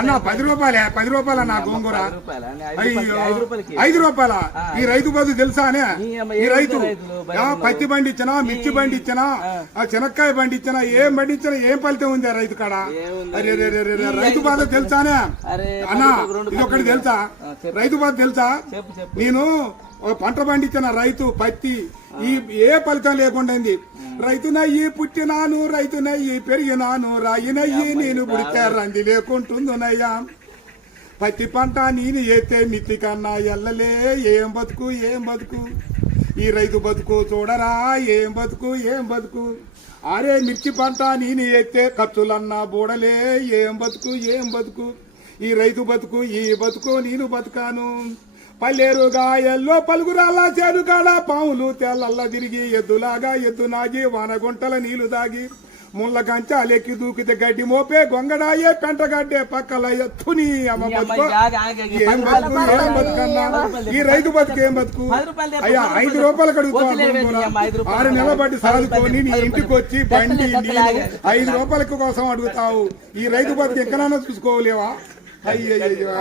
అన్న 10 రూపాయలే, 10 రూపాయల నా గోంగూర. అయ్యో 5 రూపాయల. ఈ రైతు బతుకు తెలుసానే? ఈ రైతు పత్తి బండి ఇచ్చినా, మిర్చి బండి ఇచ్చినా, శనక్కాయ బండి ఇచ్చినా, ఏం బండి ఇచ్చినా ఏం ఫలితం ఉంది రైతు కాడ? అరే రైతు బాధ తెలుసానే అన్న? ఇది ఒకటి తెలుసా? రైతు బాధ తెలుసా? నేను పంట పండించిన రైతు పత్తి ఈ ఏ ఫలితం లేకుండా రైతునయ్యి పుట్టినాను, రైతునయ్యి పెరిగినాను, రాయినయ్యి నేను పుడితే రంది లేకుంటుందనయ్యా. పత్తి పంట నేను ఏతే మిత్తి కన్నా ఎల్లలే. ఏం బతుకు ఏం బతుకు ఈ రైతు బతుకు చూడరా, ఏం బతుకు ఏం బతుకు. అరే మిర్చి పంట నేను ఏతే ఖర్చులన్నా బూడలే. ఏం బతుకు ఏం బతుకు ఈ రైతు బతుకు, ఈ బతుకు నేను బతుకాను. పల్లెరుగా ఎల్లో పలుగురాల చేను కాడ పాములు తెల్లల్లా తిరిగి ఎద్దులాగా ఎద్దు నాగి వానగుంటల నీళ్లు దాగి ముళ్ళ కంచాలెక్కి దూకితే గడ్డి మోపే గొంగడాయే పెంటగడ్డే పక్కల ఎత్తుని అమ్మ బతుకు. ఏం బతుకు ఏం బతుకన్నా ఈ రైతు బతుకు ఏం బతుకు? అయ్యా 5 రూపాయలు అడుగుతాను. 6 నెలల బట్టి సాదుకొని నీ ఇంటికి వచ్చి బండి 5 రూపాయల కోసం అడుగుతావు. ఈ రైతు బతుకు ఎక్కడైనా చూసుకోలేవా? అయ్యయ్యో.